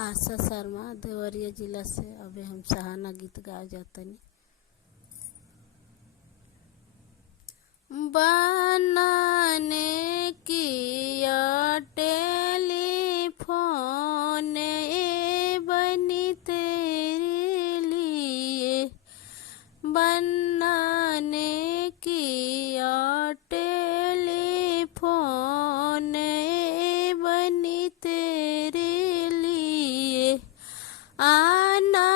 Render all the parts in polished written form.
आशा शर्मा देवरिया जिला से। अभी हम सहाना गीत गा जातनी। बनाने किया टेलीफोन बनी तेरे लिए, बनाने किया टेलीफोन बनी तेरे लिए, आना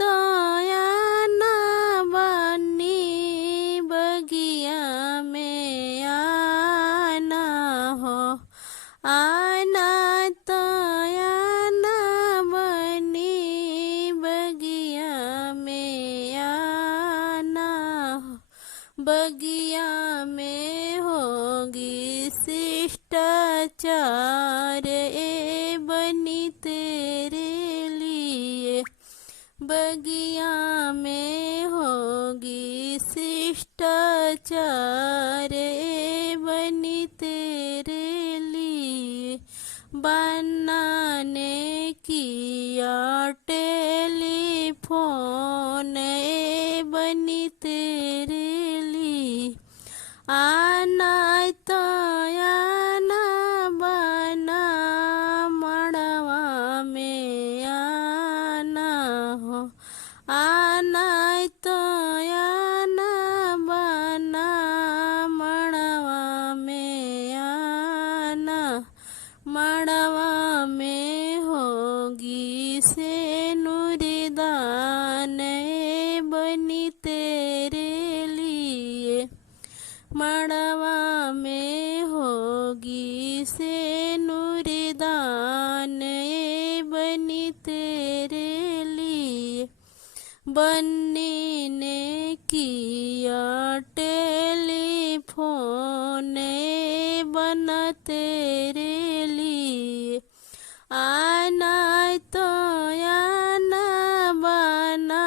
तो आना बनी बगिया में आना हो, आना तो आना बनी बगिया में आना हो, बगिया में होगी शिष्टाचार बनी तेरे लिए, बगिया में होगी शिष्टाचार बनी तेरे लिए, बनाने किया टेलीफोन बनी तेरे लिए, आना तो आना बना मड़वा में आना हो, आना तो आना बना मड़वा में आना, मड़वा में होगी से नुरदान बनी तेरे लिए, मड़वा में होगी से नुरदान बनी तेरे लिए, बन्नी ने किया टेलीफोन बना तेरे लिए, आना तो आना बना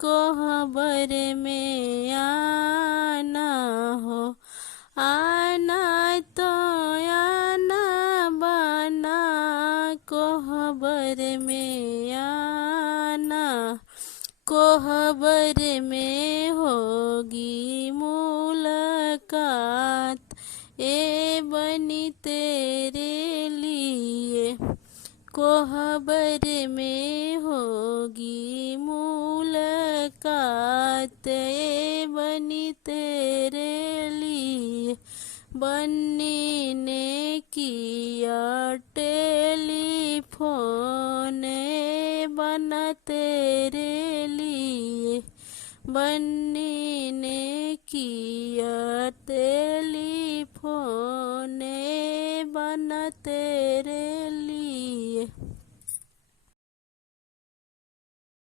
कोहबर में आना हो, आना तो आना बना कोहबर में आना, कोहबर में होगी मुलाकात बनी तेरे लिए, कोहबर में होगी मुलाकात बनी तेरे लिए, बन्नी ने किया टेलीफोन बना तेरे लिए, बन्नी ने किया टेलीफोन बना तेरे